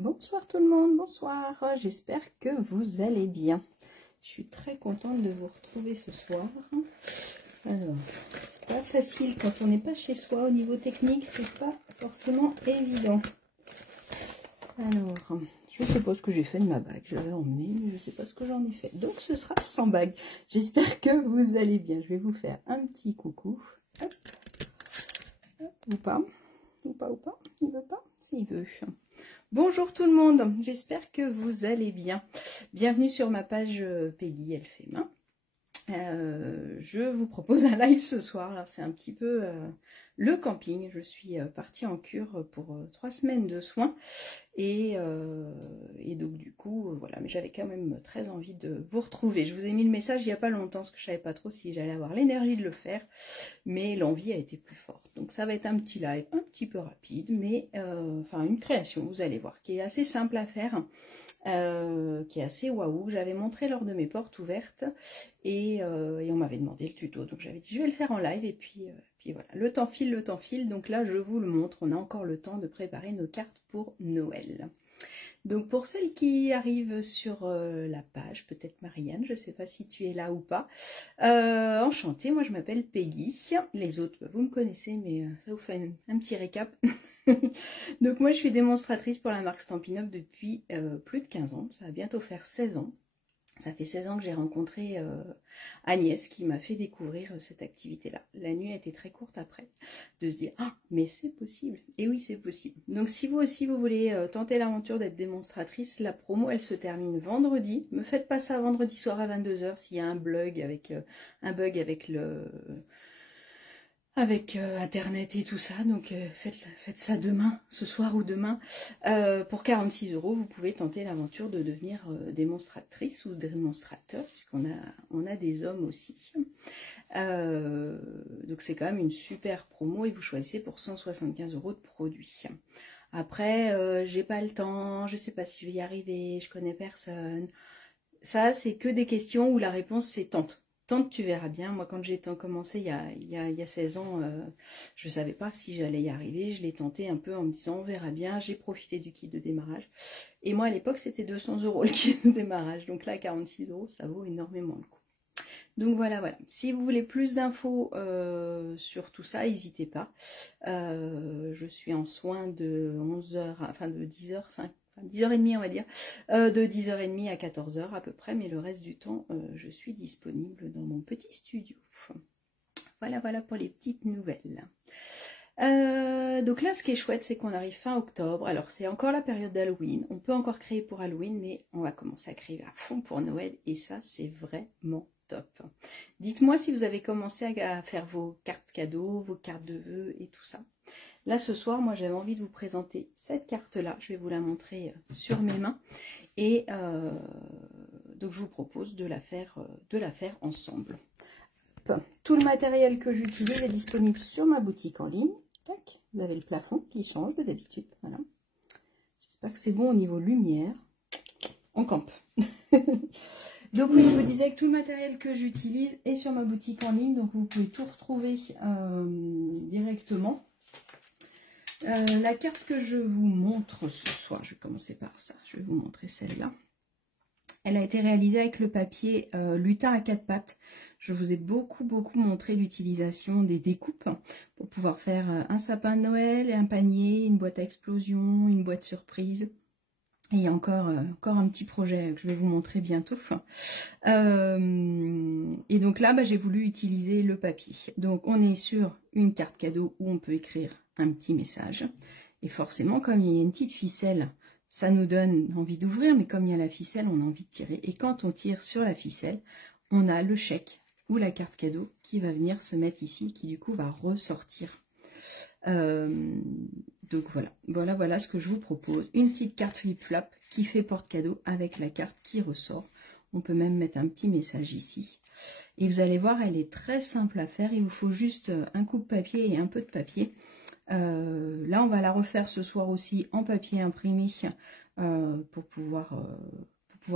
Bonsoir tout le monde, bonsoir, j'espère que vous allez bien. Je suis très contente de vous retrouver ce soir. Alors, c'est pas facile quand on n'est pas chez soi au niveau technique, c'est pas forcément évident. Alors, je sais pas ce que j'ai fait de ma bague, je l'avais emmenée, mais je sais pas ce que j'en ai fait. Donc ce sera sans bague. J'espère que vous allez bien. Je vais vous faire un petit coucou. Hop. Hop. Ou pas, il veut pas, s'il veut. Bonjour tout le monde, j'espère que vous allez bien. Bienvenue sur ma page Peggy Elle fait main. Je vous propose un live ce soir. Alors c'est un petit peu le camping. Je suis partie en cure pour 3 semaines de soins et donc du coup voilà, mais j'avais quand même très envie de vous retrouver. Je vous ai mis le message il n'y a pas longtemps parce que je savais pas trop si j'allais avoir l'énergie de le faire, mais l'envie a été plus forte. Donc ça va être un petit live un petit peu rapide, mais enfin une création, vous allez voir, qui est assez simple à faire. Qui est assez waouh, que j'avais montré lors de mes portes ouvertes et on m'avait demandé le tuto, donc j'avais dit je vais le faire en live et puis voilà, le temps file, donc là je vous le montre, on a encore le temps de préparer nos cartes pour Noël. Donc pour celles qui arrivent sur la page, peut-être Marianne, je ne sais pas si tu es là ou pas, enchantée, moi je m'appelle Peggy, les autres vous me connaissez mais ça vous fait un petit récap. Donc moi je suis démonstratrice pour la marque Stampin' Up depuis plus de 15 ans, ça va bientôt faire 16 ans. Ça fait 16 ans que j'ai rencontré Agnès qui m'a fait découvrir cette activité-là. La nuit a été très courte après, de se dire « Ah, mais c'est possible !» Et oui, c'est possible. Donc si vous aussi, vous voulez tenter l'aventure d'être démonstratrice, la promo, elle se termine vendredi. Me faites pas ça vendredi soir à 22 h s'il y a un bug avec internet et tout ça, donc faites ça demain, ce soir ou demain. Pour 46 €, vous pouvez tenter l'aventure de devenir démonstratrice ou démonstrateur, puisqu'on a des hommes aussi. Donc c'est quand même une super promo et vous choisissez pour 175 € de produits. Après, j'ai pas le temps, je sais pas si je vais y arriver, je connais personne. Ça, c'est que des questions où la réponse c'est tente. Tente, tu verras bien. Moi, quand j'ai commencé il y a 16 ans, je ne savais pas si j'allais y arriver. Je l'ai tenté un peu en me disant, on verra bien. J'ai profité du kit de démarrage. Et moi, à l'époque, c'était 200 € le kit de démarrage. Donc là, 46 €, ça vaut énormément le coup. Donc voilà. Si vous voulez plus d'infos sur tout ça, n'hésitez pas. Je suis en soins de 11 h, enfin de 10 h, 10h30 on va dire, de 10h30 à 14 h à peu près, mais le reste du temps je suis disponible dans mon petit studio. Voilà pour les petites nouvelles. Donc là ce qui est chouette c'est qu'on arrive fin octobre, alors c'est encore la période d'Halloween, on peut encore créer pour Halloween, mais on va commencer à créer à fond pour Noël et ça c'est vraiment top. Dites-moi si vous avez commencé à faire vos cartes cadeaux, vos cartes de vœux et tout ça. Là, ce soir, moi, j'avais envie de vous présenter cette carte-là. Je vais vous la montrer sur mes mains. Et donc, je vous propose de la faire ensemble. Tout le matériel que j'utilise est disponible sur ma boutique en ligne. Tac, vous avez le plafond qui change de d'habitude. Voilà. J'espère que c'est bon au niveau lumière. On campe. Donc oui, je vous disais que tout le matériel que j'utilise est sur ma boutique en ligne. Donc, vous pouvez tout retrouver directement. La carte que je vous montre ce soir, je vais commencer par ça, je vais vous montrer celle-là. Elle a été réalisée avec le papier lutin à 4 pattes. Je vous ai beaucoup montré l'utilisation des découpes pour pouvoir faire un sapin de Noël, un panier, une boîte à explosion, une boîte surprise. Et il y a encore un petit projet que je vais vous montrer bientôt. Et donc là, j'ai voulu utiliser le papier. Donc on est sur une carte cadeau où on peut écrire un petit message. Et forcément, comme il y a une petite ficelle, ça nous donne envie d'ouvrir. Mais comme il y a la ficelle, on a envie de tirer. Et quand on tire sur la ficelle, on a le chèque ou la carte cadeau qui va venir se mettre ici, qui du coup va ressortir. Donc voilà ce que je vous propose. Une petite carte flip-flop qui fait porte-cadeau avec la carte qui ressort. On peut même mettre un petit message ici. Et vous allez voir, elle est très simple à faire. Il vous faut juste un coupe-papier et un peu de papier. Là, on va la refaire ce soir aussi en papier imprimé pour pouvoir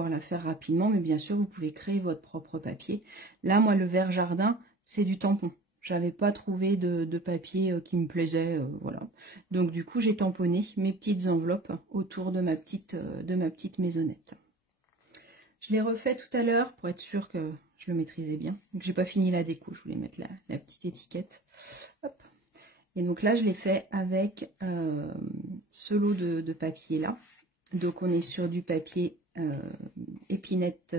la faire rapidement. Mais bien sûr, vous pouvez créer votre propre papier. Là, moi, le vert jardin, c'est du tampon. J'avais pas trouvé de papier qui me plaisait, voilà. Donc du coup, j'ai tamponné mes petites enveloppes autour de ma petite maisonnette. Je l'ai refait tout à l'heure pour être sûr que je le maîtrisais bien. Donc j'ai pas fini la déco, je voulais mettre la petite étiquette. Hop. Et donc là, je l'ai fait avec ce lot de papier là. Donc on est sur du papier épinette.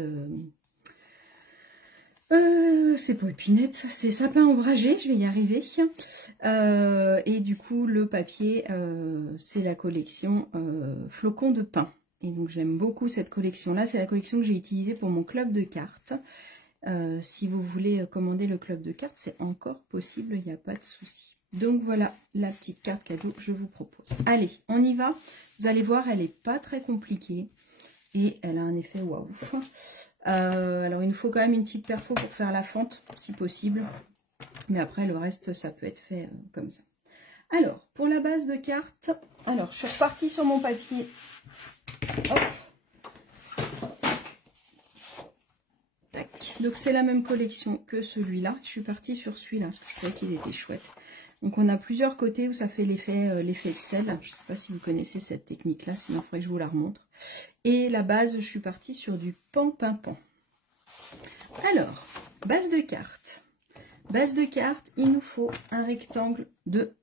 C'est pas épinette, c'est sapin ombragé, je vais y arriver. Et du coup, le papier, c'est la collection flocons de pain. Et donc j'aime beaucoup cette collection-là. C'est la collection que j'ai utilisée pour mon club de cartes. Si vous voulez commander le club de cartes, c'est encore possible, il n'y a pas de souci. Donc voilà la petite carte cadeau que je vous propose. Allez, on y va. Vous allez voir, elle n'est pas très compliquée. Et elle a un effet waouh. Alors il nous faut quand même une petite perfo pour faire la fente, si possible. Mais après, le reste, ça peut être fait comme ça. Alors, pour la base de carte, alors je suis repartie sur mon papier. Hop. Tac. Donc c'est la même collection que celui-là. Je suis partie sur celui-là parce que je trouvais qu'il était chouette. Donc on a plusieurs côtés où ça fait l'effet de sel. Je ne sais pas si vous connaissez cette technique-là, sinon il faudrait que je vous la remontre. Et la base, je suis partie sur du pan-pin-pan. Alors, base de carte. Base de carte, il nous faut un rectangle de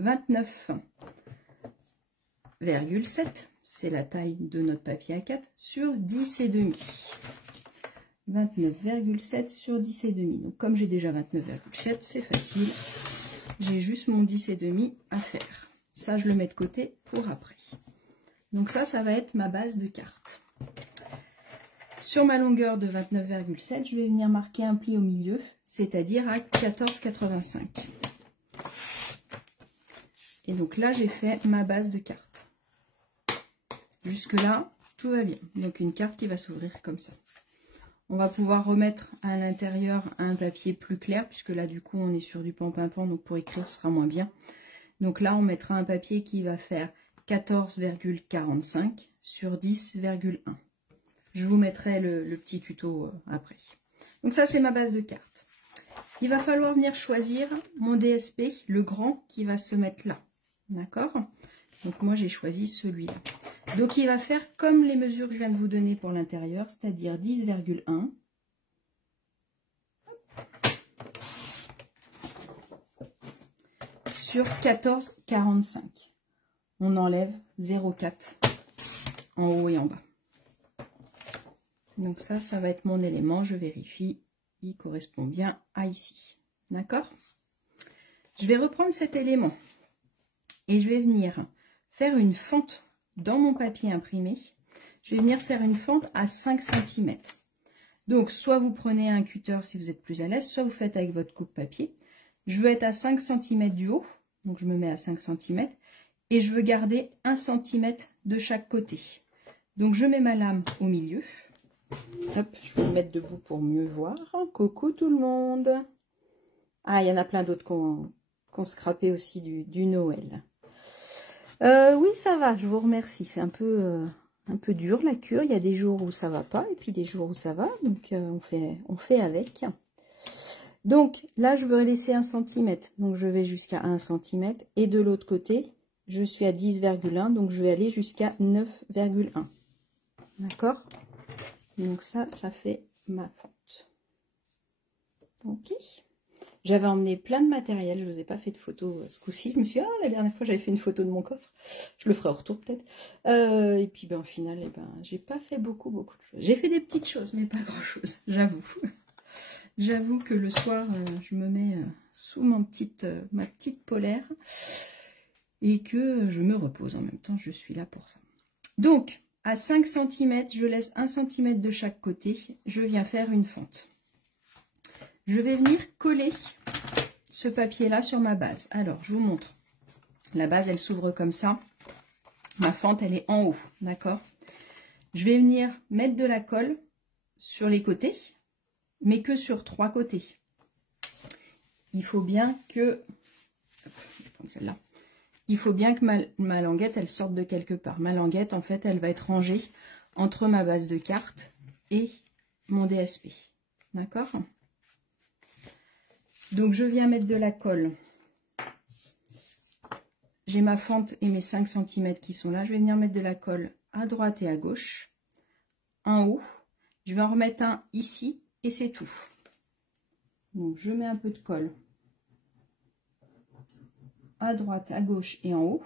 29,7. C'est la taille de notre papier A4 sur 10,5. 29,7 sur 10,5. Donc comme j'ai déjà 29,7, c'est facile. J'ai juste mon 10,5 à faire. Ça, je le mets de côté pour après. Donc ça va être ma base de carte. Sur ma longueur de 29,7, je vais venir marquer un pli au milieu, c'est-à-dire à 14,85. Et donc là, j'ai fait ma base de carte. Jusque-là, tout va bien. Donc une carte qui va s'ouvrir comme ça. On va pouvoir remettre à l'intérieur un papier plus clair, puisque là, du coup, on est sur du pan-pin-pan, donc pour écrire, ce sera moins bien. Donc là, on mettra un papier qui va faire 14,45 sur 10,1. Je vous mettrai le petit tuto après. Donc ça, c'est ma base de carte. Il va falloir venir choisir mon DSP, le grand, qui va se mettre là. D'accord? Donc moi, j'ai choisi celui-là. Donc il va faire comme les mesures que je viens de vous donner pour l'intérieur, c'est-à-dire 10,1. Sur 14,45. On enlève 0,4 en haut et en bas. Donc ça va être mon élément. Je vérifie, il correspond bien à ici. D'accord? Je vais reprendre cet élément et je vais venir faire une fente dans mon papier imprimé. Je vais venir faire une fente à 5 cm. Donc, soit vous prenez un cutter si vous êtes plus à l'aise, soit vous faites avec votre coupe-papier. Je veux être à 5 cm du haut, donc je me mets à 5 cm. Et je veux garder 1 cm de chaque côté. Donc, je mets ma lame au milieu. Hop, je vais me mettre debout pour mieux voir. Coucou tout le monde. Ah, il y en a plein d'autres qui ont scrappé aussi du Noël. Oui, ça va, je vous remercie. C'est un peu dur la cure. Il y a des jours où ça va pas et puis des jours où ça va. Donc, on fait avec. Donc, là, je veux laisser 1 cm. Donc, je vais jusqu'à 1 cm. Et de l'autre côté, je suis à 10,1. Donc, je vais aller jusqu'à 9,1. D'accord? Donc, ça fait ma fente. Ok. J'avais emmené plein de matériel, je ne vous ai pas fait de photo ce coup-ci. Je me suis dit, la dernière fois j'avais fait une photo de mon coffre. Je le ferai au retour peut-être. Et puis au final, j'ai pas fait beaucoup de choses. J'ai fait des petites choses, mais pas grand-chose, j'avoue. J'avoue que le soir, je me mets sous ma petite polaire et que je me repose en même temps. Je suis là pour ça. Donc, à 5 cm, je laisse 1 cm de chaque côté. Je viens faire une fente. Je vais venir coller ce papier-là sur ma base. Alors, je vous montre. La base, elle s'ouvre comme ça. Ma fente, elle est en haut, d'accord? Je vais venir mettre de la colle sur les côtés, mais que sur 3 côtés. Il faut bien que... Je vais prendre celle-là. Il faut bien que ma languette, elle sorte de quelque part. Ma languette, en fait, elle va être rangée entre ma base de carte et mon DSP. D'accord? Donc je viens mettre de la colle. J'ai ma fente et mes 5 cm qui sont là. Je vais venir mettre de la colle à droite et à gauche, en haut. Je vais en remettre un ici et c'est tout. Donc je mets un peu de colle à droite, à gauche et en haut.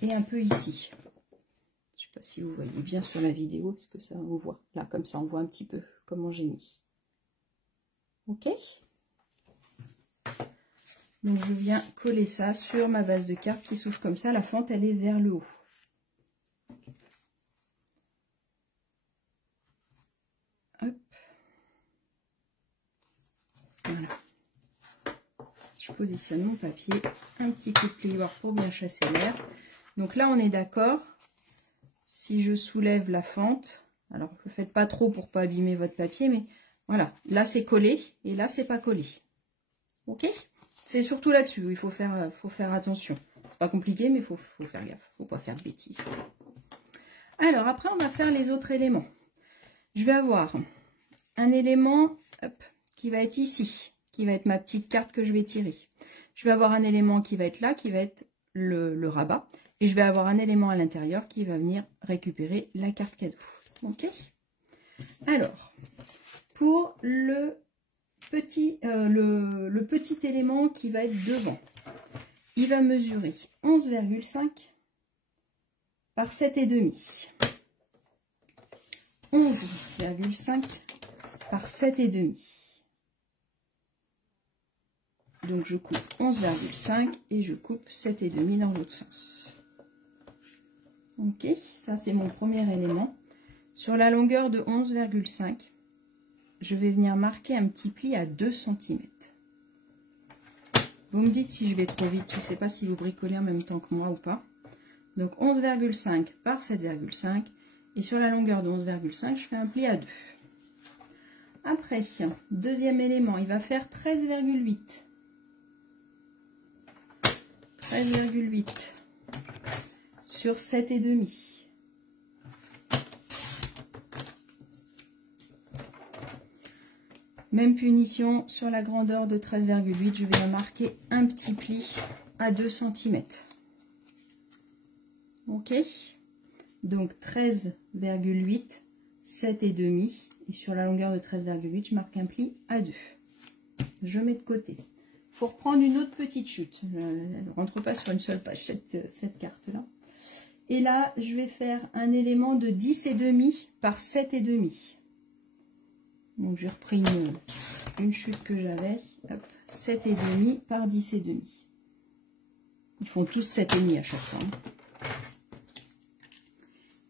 Et un peu ici. Je ne sais pas si vous voyez bien sur la vidéo, parce que ça on voit. Là, comme ça, on voit un petit peu comment j'ai mis. Ok? Donc je viens coller ça sur ma base de cartes qui s'ouvre comme ça. La fente, elle est vers le haut. Hop. Voilà. Je positionne mon papier. Un petit coup de plioir pour bien chasser l'air. Donc là, on est d'accord. Si je soulève la fente, alors ne le faites pas trop pour pas abîmer votre papier, mais voilà. Là, c'est collé et là, c'est pas collé. Ok? C'est surtout là-dessus où il faut faire attention. C'est pas compliqué, mais il faut faire gaffe. Faut pas faire de bêtises. Alors, après, on va faire les autres éléments. Je vais avoir un élément qui va être ici, qui va être ma petite carte que je vais tirer. Je vais avoir un élément qui va être là, qui va être le rabat. Et je vais avoir un élément à l'intérieur qui va venir récupérer la carte cadeau. Ok? Alors, pour le petit élément qui va être devant, il va mesurer 11,5 par 7,5. 11,5 par 7,5. Donc je coupe 11,5 et je coupe 7,5 dans l'autre sens. Ok, ça c'est mon premier élément. Sur la longueur de 11,5, je vais venir marquer un petit pli à 2 cm. Vous me dites si je vais trop vite, je ne sais pas si vous bricolez en même temps que moi ou pas. Donc 11,5 par 7,5 et sur la longueur de 11,5, je fais un pli à 2. Après, deuxième élément, il va faire 13,8. 13,8 sur 7,5. Même punition sur la grandeur de 13,8, je vais marquer un petit pli à 2 cm. Ok, donc 13,8, 7,5 et sur la longueur de 13,8, je marque un pli à 2. Je mets de côté. Il faut reprendre une autre petite chute. Elle ne rentre pas sur une seule page cette carte-là. Et là, je vais faire un élément de 10,5 par 7,5. Donc j'ai repris une chute que j'avais. 7,5 par 10,5. Ils font tous 7,5 à chaque fois.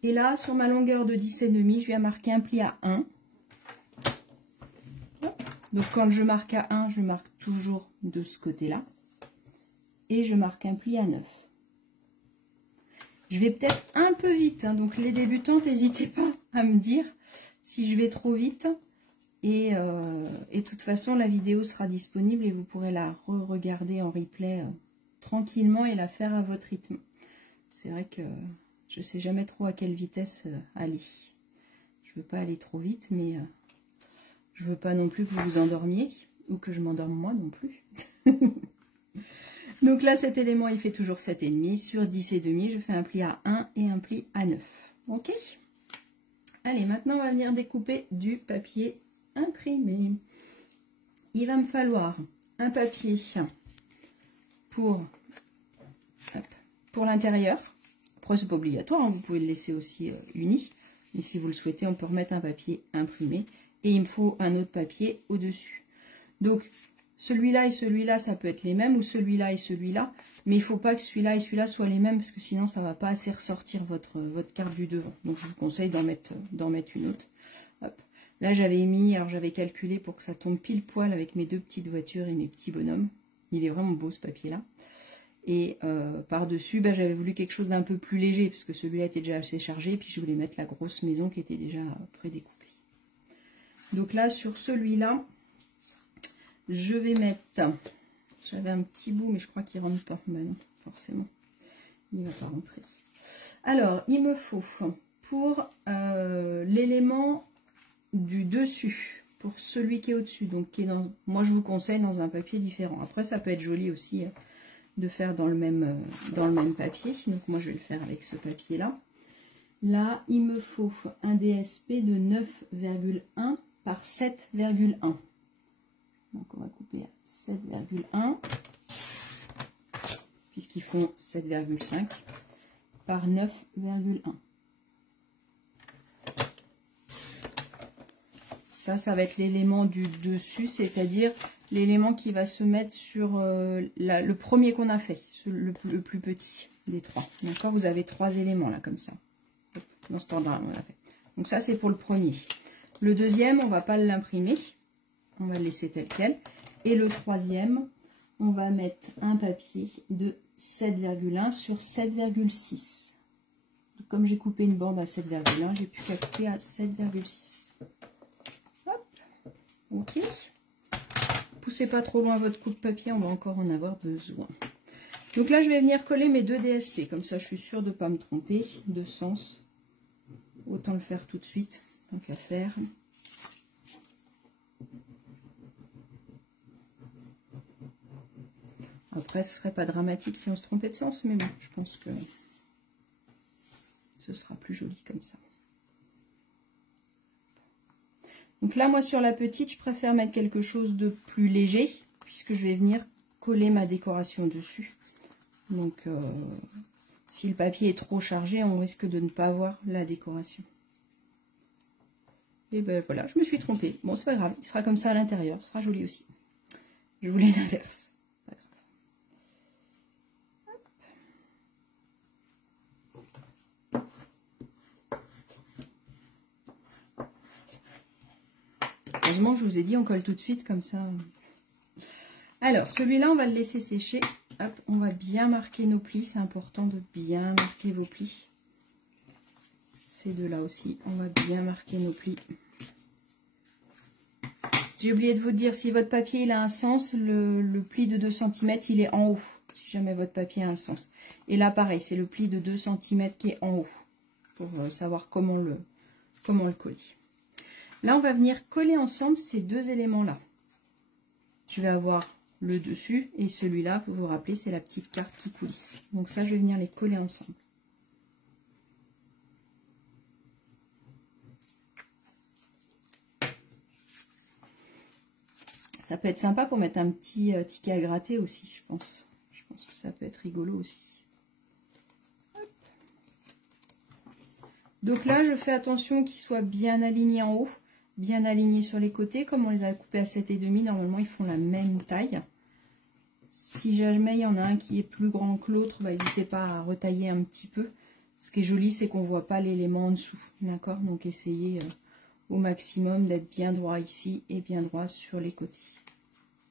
Et là, sur ma longueur de 10,5, je viens marquer un pli à 1. Donc quand je marque à 1, je marque toujours de ce côté-là. Et je marque un pli à 9. Je vais peut-être un peu vite, hein, donc les débutantes, n'hésitez pas à me dire si je vais trop vite. Et de toute façon, la vidéo sera disponible et vous pourrez la re-regarder en replay tranquillement et la faire à votre rythme. C'est vrai que je ne sais jamais trop à quelle vitesse aller. Je ne veux pas aller trop vite, mais je ne veux pas non plus que vous vous endormiez ou que je m'endorme moi non plus. Donc là, cet élément, il fait toujours 7,5 sur 10,5. Je fais un pli à 1 et un pli à 9. Ok? Allez, maintenant, on va venir découper du papier imprimé. Il va me falloir un papier pour l'intérieur. Après, c'est pas obligatoire, hein, vous pouvez le laisser aussi uni. Mais si vous le souhaitez, on peut remettre un papier imprimé. Et il me faut un autre papier au-dessus. Donc, celui-là et celui-là, ça peut être les mêmes, ou celui-là et celui-là. Mais il ne faut pas que celui-là et celui-là soient les mêmes, parce que sinon, ça ne va pas assez ressortir votre carte du devant. Donc, je vous conseille d'en mettre une autre. Hop. Là, j'avais calculé pour que ça tombe pile poil avec mes deux petites voitures et mes petits bonhommes. Il est vraiment beau, ce papier-là. Et par-dessus, j'avais voulu quelque chose d'un peu plus léger, parce que celui-là était déjà assez chargé. Puis, je voulais mettre la grosse maison qui était déjà prédécoupée. Donc là, sur celui-là, je vais mettre, j'avais un petit bout, mais je crois qu'il ne rentre pas. Ben non, forcément, il ne va pas rentrer. Alors, il me faut, pour l'élément du dessus, pour celui qui est au-dessus. Donc, moi, je vous conseille dans un papier différent. Après, ça peut être joli aussi de faire dans le même papier. Donc, moi, je vais le faire avec ce papier-là. Là, il me faut un DSP de 9,1 par 7,1. Donc, on va couper à 7,1. Puisqu'ils font 7,5 par 9,1. Ça va être l'élément du dessus, c'est-à-dire l'élément qui va se mettre sur le premier qu'on a fait, le plus petit des trois. D'accord? Vous avez 3 éléments là, comme ça. Dans ce ordre-là, on l'a fait. Donc ça, c'est pour le premier. Le deuxième, on ne va pas l'imprimer. On va le laisser tel quel. Et le troisième, on va mettre un papier de 7,1 sur 7,6. Comme j'ai coupé une bande à 7,1, j'ai plus qu'à couper à 7,6. Hop, ok. Poussez pas trop loin votre coup de papier, on va encore en avoir besoin. Donc là, je vais venir coller mes 2 DSP. Comme ça, je suis sûre de ne pas me tromper de sens. Autant le faire tout de suite, tant qu'à faire. Après, ce serait pas dramatique si on se trompait de sens, mais bon, je pense que ce sera plus joli comme ça. Donc là, moi, sur la petite, je préfère mettre quelque chose de plus léger, puisque je vais venir coller ma décoration dessus. Donc, si le papier est trop chargé, on risque de ne pas avoir la décoration. Et ben voilà, je me suis trompée. Bon, c'est pas grave, il sera comme ça à l'intérieur, ce sera joli aussi. Je voulais l'inverse. Heureusement, je vous ai dit, on colle tout de suite comme ça. Alors, celui-là, on va le laisser sécher. Hop, on va bien marquer nos plis. C'est important de bien marquer vos plis. Ces deux-là aussi, on va bien marquer nos plis. J'ai oublié de vous dire, si votre papier il a un sens, le pli de 2 cm, il est en haut. Si jamais votre papier a un sens. Et là, pareil, c'est le pli de 2 cm qui est en haut. Pour savoir comment le coller. Là, on va venir coller ensemble ces 2 éléments-là. Je vais avoir le dessus et celui-là, vous vous rappelez, c'est la petite carte qui coulisse. Donc ça, je vais venir les coller ensemble. Ça peut être sympa pour mettre un petit ticket à gratter aussi, je pense. Je pense que ça peut être rigolo aussi. Hop. Donc là, je fais attention qu'il soit bien aligné en haut. Bien alignés sur les côtés, comme on les a coupés à 7,5, normalement ils font la même taille. Si jamais il y en a un qui est plus grand que l'autre, n'hésitez pas à retailler un petit peu. Ce qui est joli, c'est qu'on ne voit pas l'élément en dessous, d'accord? Donc essayez au maximum d'être bien droit ici et bien droit sur les côtés.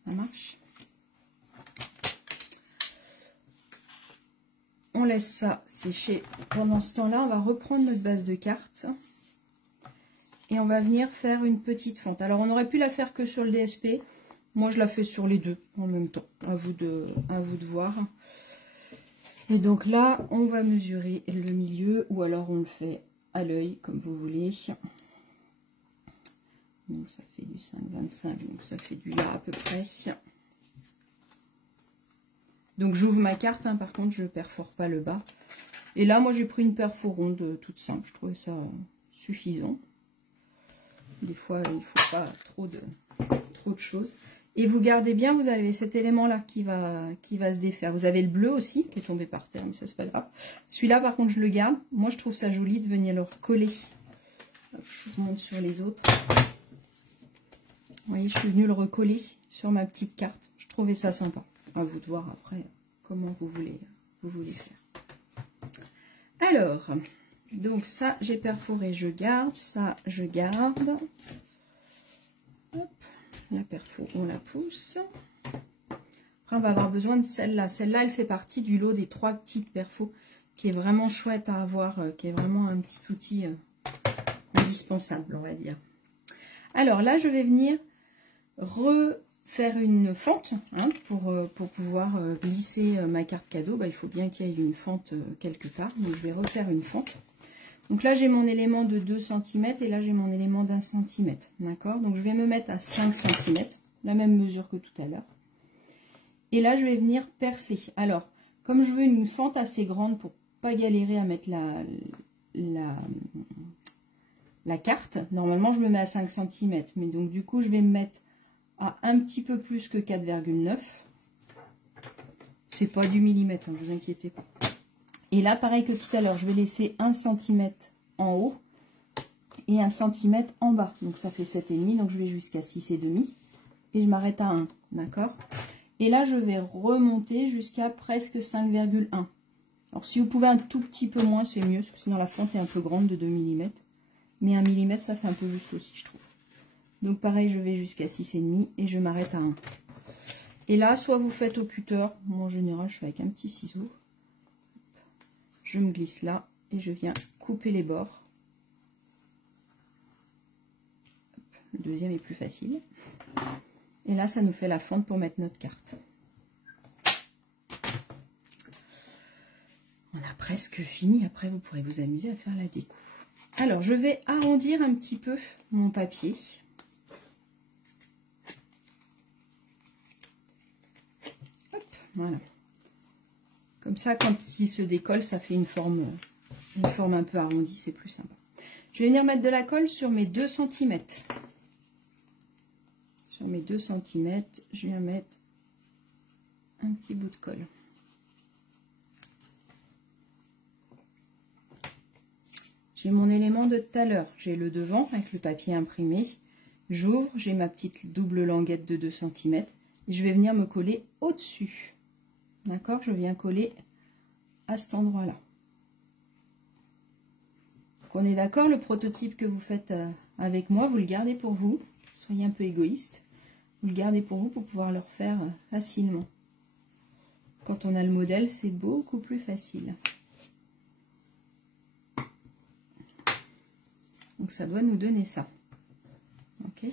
Ça marche? On laisse ça sécher. Pendant ce temps-là, on va reprendre notre base de cartes. Et on va venir faire une petite fente. Alors, on aurait pu la faire que sur le DSP. Moi, je la fais sur les deux en même temps. À vous de voir. Et donc là, on va mesurer le milieu. Ou alors, on le fait à l'œil, comme vous voulez. Donc, ça fait du 5,25. Donc, ça fait du là à peu près. Donc, j'ouvre ma carte. Hein, par contre, je ne perfore pas le bas. Et là, moi, j'ai pris une perfo ronde toute simple. Je trouvais ça suffisant. Des fois, il ne faut pas trop de choses. Et vous gardez bien, vous avez cet élément-là qui va se défaire. Vous avez le bleu aussi, qui est tombé par terre, mais ça, c'est pas grave. Celui-là, par contre, je le garde. Moi, je trouve ça joli de venir le recoller. Hop, je vous montre sur les autres. Vous voyez, je suis venue le recoller sur ma petite carte. Je trouvais ça sympa. À vous de voir après comment vous voulez faire. Alors... Donc ça, j'ai perforé, je garde. Ça, je garde. Hop, la perfo, on la pousse. Après, on va avoir besoin de celle-là. Celle-là, elle fait partie du lot des 3 petites perfos qui est vraiment chouette à avoir, qui est vraiment un petit outil indispensable, on va dire. Alors là, je vais venir refaire une fente hein, pour pouvoir glisser ma carte cadeau. Il faut bien qu'il y ait une fente quelque part. Donc, je vais refaire une fente. Donc là, j'ai mon élément de 2 cm et là, j'ai mon élément d'1 cm. D'accord? Donc, je vais me mettre à 5 cm, la même mesure que tout à l'heure. Et là, je vais venir percer. Alors, comme je veux une fente assez grande pour pas galérer à mettre la carte, normalement, je me mets à 5 cm. Mais donc, du coup, je vais me mettre à un petit peu plus que 4,9. C'est pas du millimètre, ne vous inquiétez pas. Et là, pareil que tout à l'heure, je vais laisser 1 cm en haut et 1 cm en bas. Donc, ça fait 7,5. Donc, je vais jusqu'à 6,5 et je m'arrête à 1. D'accord? Et là, je vais remonter jusqu'à presque 5,1. Alors, si vous pouvez un tout petit peu moins, c'est mieux. Parce que sinon, la fente est un peu grande de 2 mm. Mais 1 mm, ça fait un peu juste aussi, je trouve. Donc, pareil, je vais jusqu'à 6,5 et je m'arrête à 1. Et là, soit vous faites au cutter. Moi, en général, je fais avec un petit ciseau. Je me glisse là et je viens couper les bords. Le deuxième est plus facile. Et là, ça nous fait la fente pour mettre notre carte. On a presque fini. Après, vous pourrez vous amuser à faire la déco. Alors, je vais arrondir un petit peu mon papier. Hop, voilà. Comme ça, quand il se décolle, ça fait une forme un peu arrondie. C'est plus sympa. Je vais venir mettre de la colle sur mes 2 cm. Sur mes 2 cm, je viens mettre un petit bout de colle. J'ai mon élément de tout à l'heure. J'ai le devant avec le papier imprimé. J'ouvre, j'ai ma petite double languette de 2 cm. Et je vais venir me coller au-dessus. D'accord? Je viens coller à cet endroit-là. On est d'accord, le prototype que vous faites avec moi, vous le gardez pour vous. Soyez un peu égoïste. Vous le gardez pour vous pour pouvoir le refaire facilement. Quand on a le modèle, c'est beaucoup plus facile. Donc ça doit nous donner ça. Ok.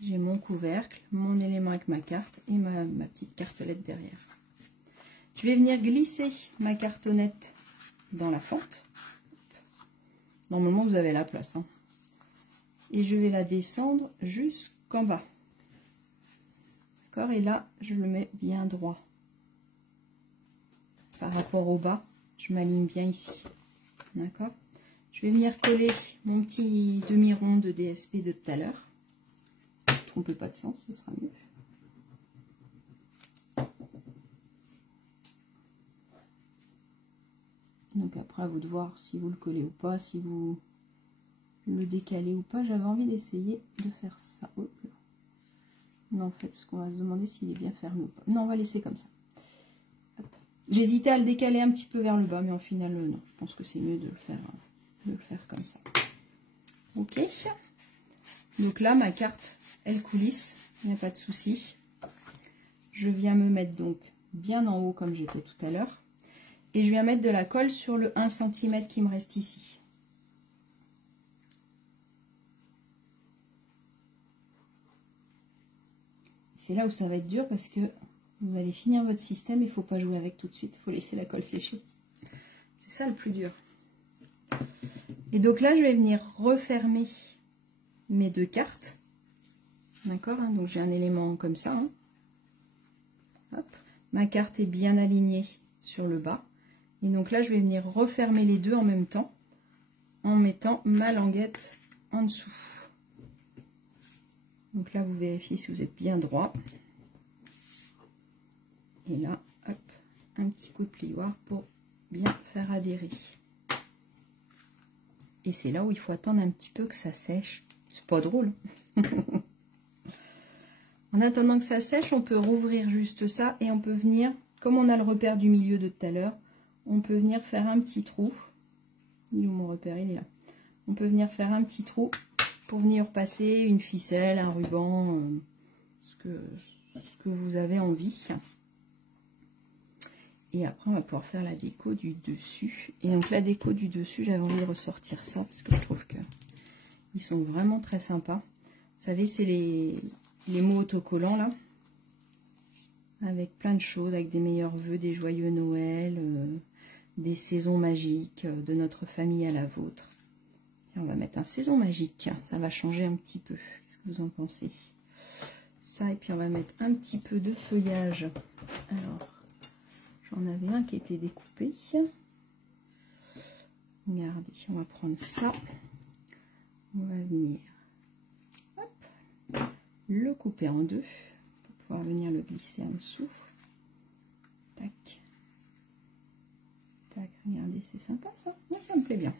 J'ai mon couvercle, mon élément avec ma carte et ma petite cartelette derrière. Je vais venir glisser ma cartonnette dans la fente. Normalement, vous avez la place. Hein. Et je vais la descendre jusqu'en bas. D'accord? Et là, je le mets bien droit. Par rapport au bas, je m'aligne bien ici. D'accord? Je vais venir coller mon petit demi-rond de DSP de tout à l'heure. Ne trompez pas de sens, ce sera mieux. Donc après, à vous de voir si vous le collez ou pas, si vous le décalez ou pas. J'avais envie d'essayer de faire ça. Hop là. Non, en fait, parce qu'on va se demander s'il est bien fermé ou pas. Non, on va laisser comme ça. J'hésitais à le décaler un petit peu vers le bas, mais en final, non. Je pense que c'est mieux de le faire comme ça. Ok. Donc là, ma carte, elle coulisse. Il n'y a pas de souci. Je viens me mettre donc bien en haut comme j'étais tout à l'heure. Et je viens mettre de la colle sur le 1 cm qui me reste ici. C'est là où ça va être dur parce que vous allez finir votre système, il ne faut pas jouer avec tout de suite, il faut laisser la colle sécher. C'est ça le plus dur. Et donc là, je vais venir refermer mes 2 cartes. D'accord, hein, donc j'ai un élément comme ça. Hein. Hop. Ma carte est bien alignée sur le bas. Et donc là, je vais venir refermer les deux en même temps en mettant ma languette en dessous. Donc là, vous vérifiez si vous êtes bien droit. Et là, hop, un petit coup de plioir pour bien faire adhérer. Et c'est là où il faut attendre un petit peu que ça sèche. C'est pas drôle. En attendant que ça sèche, on peut rouvrir juste ça et on peut venir, comme on a le repère du milieu de tout à l'heure, on peut venir faire un petit trou. Il est où mon repère? Il est là. On peut venir faire un petit trou pour venir passer une ficelle, un ruban, ce que vous avez envie. Et après, on va pouvoir faire la déco du dessus. Et donc, la déco du dessus, j'avais envie de ressortir ça parce que je trouve que ils sont vraiment très sympas. Vous savez, c'est les mots autocollants là, avec plein de choses, avec des meilleurs vœux, des joyeux Noël, des saisons magiques, de notre famille à la vôtre. Et on va mettre un saison magique, ça va changer un petit peu. Qu'est-ce que vous en pensez? Ça, et puis on va mettre un petit peu de feuillage. Alors, j'en avais un qui était découpé. Regardez, on va prendre ça. On va venir hop, le couper en deux pour pouvoir venir le glisser en dessous. Tac. Tac, regardez, c'est sympa ça. Moi, ça me plaît bien.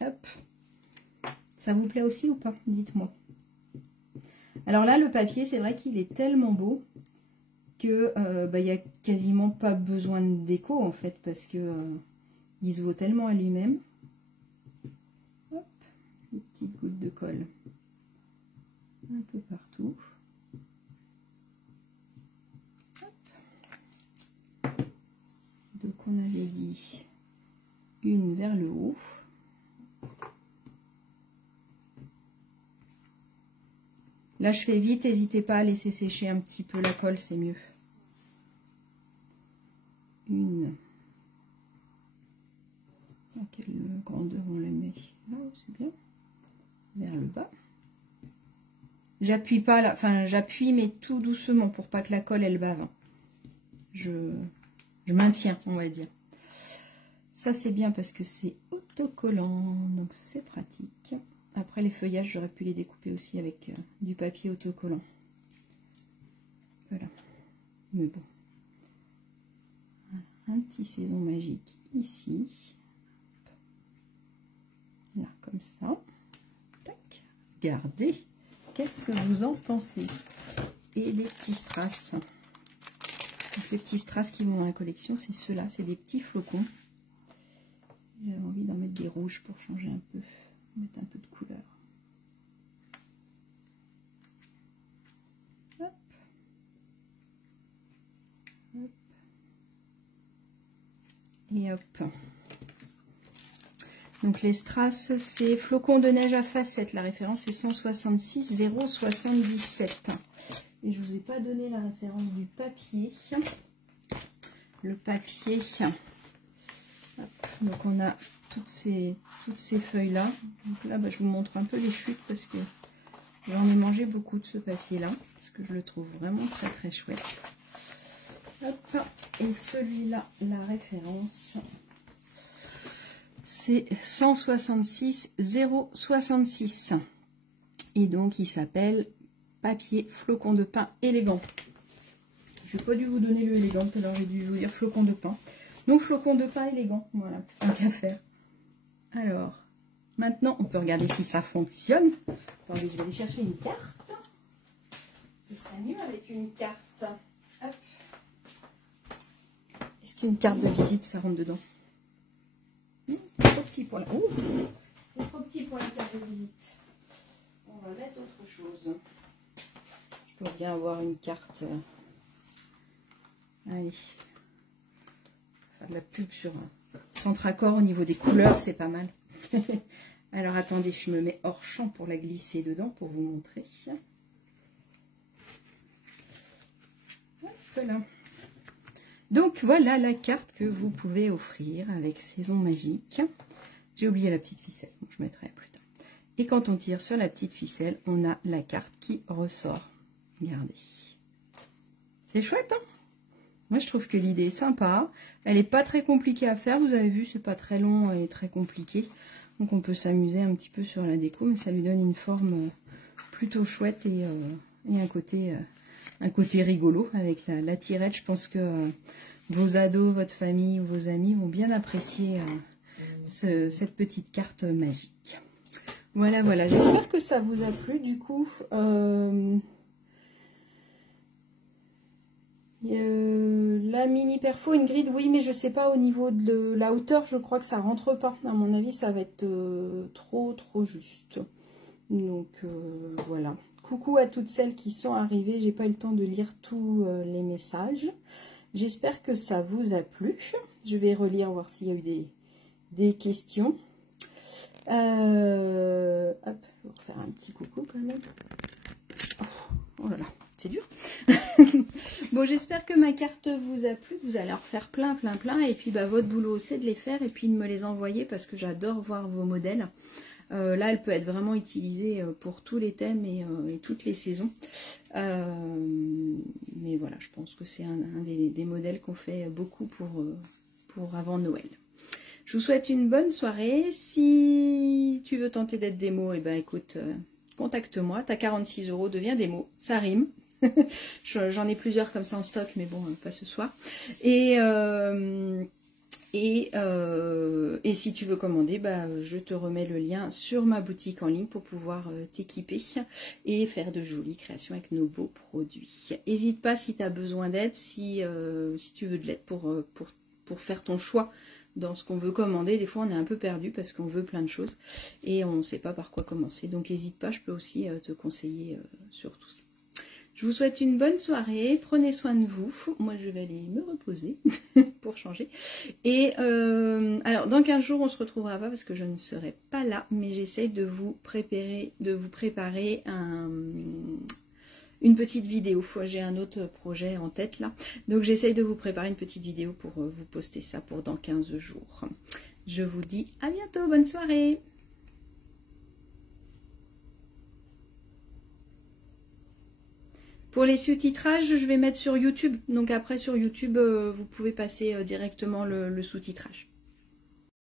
Hop. Ça vous plaît aussi ou pas? Dites-moi. Alors là, le papier, c'est vrai qu'il est tellement beau que il n'y a quasiment pas besoin de déco en fait, parce que il se vaut tellement à lui-même. Hop, des petites gouttes de colle un peu partout. Hop. Donc on avait dit une vers le haut. Là, je fais vite, n'hésitez pas à laisser sécher un petit peu la colle, c'est mieux. Une. À quelle grandeur on la met? Là, c'est bien. Vers le bas. J'appuie pas là, enfin j'appuie mais tout doucement pour pas que la colle elle bave. Je maintiens, on va dire. Ça c'est bien parce que c'est autocollant, donc c'est pratique. Après les feuillages, j'aurais pu les découper aussi avec du papier autocollant. Voilà. Mais bon. Un petit saison magique ici. Là, comme ça. Tac. Regardez. Qu'est-ce que vous en pensez? Et les petits strass. Donc, les petits strass qui vont dans la collection, c'est ceux-là. C'est des petits flocons. J'avais envie d'en mettre des rouges pour changer un peu. Mettre un peu de couleur. Hop. Hop. Et hop. Donc les strass, c'est flocons de neige à facettes. La référence est 166 077. Et je vous ai pas donné la référence du papier. Le papier. Hop. Donc on a toutes ces feuilles-là. Donc là, je vous montre un peu les chutes parce que j'en ai mangé beaucoup de ce papier-là. Parce que je le trouve vraiment très très chouette. Hop. Et celui-là, la référence, c'est 166 066. Et donc, il s'appelle papier flocon de pain élégant. Je n'ai pas dû vous donner le élégant, alors j'ai dû vous dire flocon de pain. Donc, flocon de pain élégant, voilà, tant qu'à faire. Alors, maintenant, on peut regarder si ça fonctionne. Attendez, je vais aller chercher une carte. Ce serait mieux avec une carte. Hop. Est-ce qu'une carte de visite, ça rentre dedans? Trop petit pour la... Oh, c'est trop petit pour la carte de visite. On va mettre autre chose. Je peux bien avoir une carte. Allez. Faire de la pub sur Centracor au niveau des couleurs, c'est pas mal. Alors attendez, je me mets hors champ pour la glisser dedans pour vous montrer. Voilà. Donc voilà la carte que vous pouvez offrir avec Saison Magique. J'ai oublié la petite ficelle, donc je mettrai plus tard. Et quand on tire sur la petite ficelle, on a la carte qui ressort. Regardez. C'est chouette, hein? Moi, je trouve que l'idée est sympa. Elle n'est pas très compliquée à faire. Vous avez vu, c'est pas très long et très compliqué. Donc, on peut s'amuser un petit peu sur la déco, mais ça lui donne une forme plutôt chouette et un côté rigolo avec la tirette. Je pense que vos ados, votre famille ou vos amis vont bien apprécier cette petite carte magique. Voilà, voilà. J'espère que ça vous a plu. Du coup, la mini perfo, une grille, oui, mais je sais pas au niveau de la hauteur, je crois que ça rentre pas. À mon avis, ça va être trop juste. Donc voilà. Coucou à toutes celles qui sont arrivées. J'ai pas eu le temps de lire tous les messages. J'espère que ça vous a plu. Je vais relire, voir s'il y a eu des questions. Hop, je vais vous refaire un petit coucou quand même. Oh là là, c'est dur. Bon, j'espère que ma carte vous a plu, vous allez en refaire plein, et puis bah, votre boulot c'est de les faire, et puis de me les envoyer, parce que j'adore voir vos modèles. Là, elle peut être vraiment utilisée pour tous les thèmes et toutes les saisons. Mais voilà, je pense que c'est un des modèles qu'on fait beaucoup pour avant Noël. Je vous souhaite une bonne soirée. Si tu veux tenter d'être démo, et ben écoute, contacte-moi. T'as 46 €, deviens démo, ça rime. J'en ai plusieurs comme ça en stock, mais bon, pas ce soir. Et si tu veux commander, bah, je te remets le lien sur ma boutique en ligne pour pouvoir t'équiper et faire de jolies créations avec nos beaux produits. N'hésite pas si tu as besoin d'aide, si tu veux de l'aide pour faire ton choix dans ce qu'on veut commander. Des fois on est un peu perdu parce qu'on veut plein de choses et on ne sait pas par quoi commencer. Donc n'hésite pas, je peux aussi te conseiller sur tout ça. Je vous souhaite une bonne soirée, prenez soin de vous. Moi, je vais aller me reposer pour changer. Et alors, dans 15 jours, on se retrouvera pas parce que je ne serai pas là, mais j'essaye de vous préparer une petite vidéo. J'ai un autre projet en tête là. Donc, j'essaye de vous préparer une petite vidéo pour vous poster ça pour dans 15 jours. Je vous dis à bientôt, bonne soirée! Pour les sous-titrages, je vais mettre sur YouTube. Donc après, sur YouTube, vous pouvez passer directement le sous-titrage.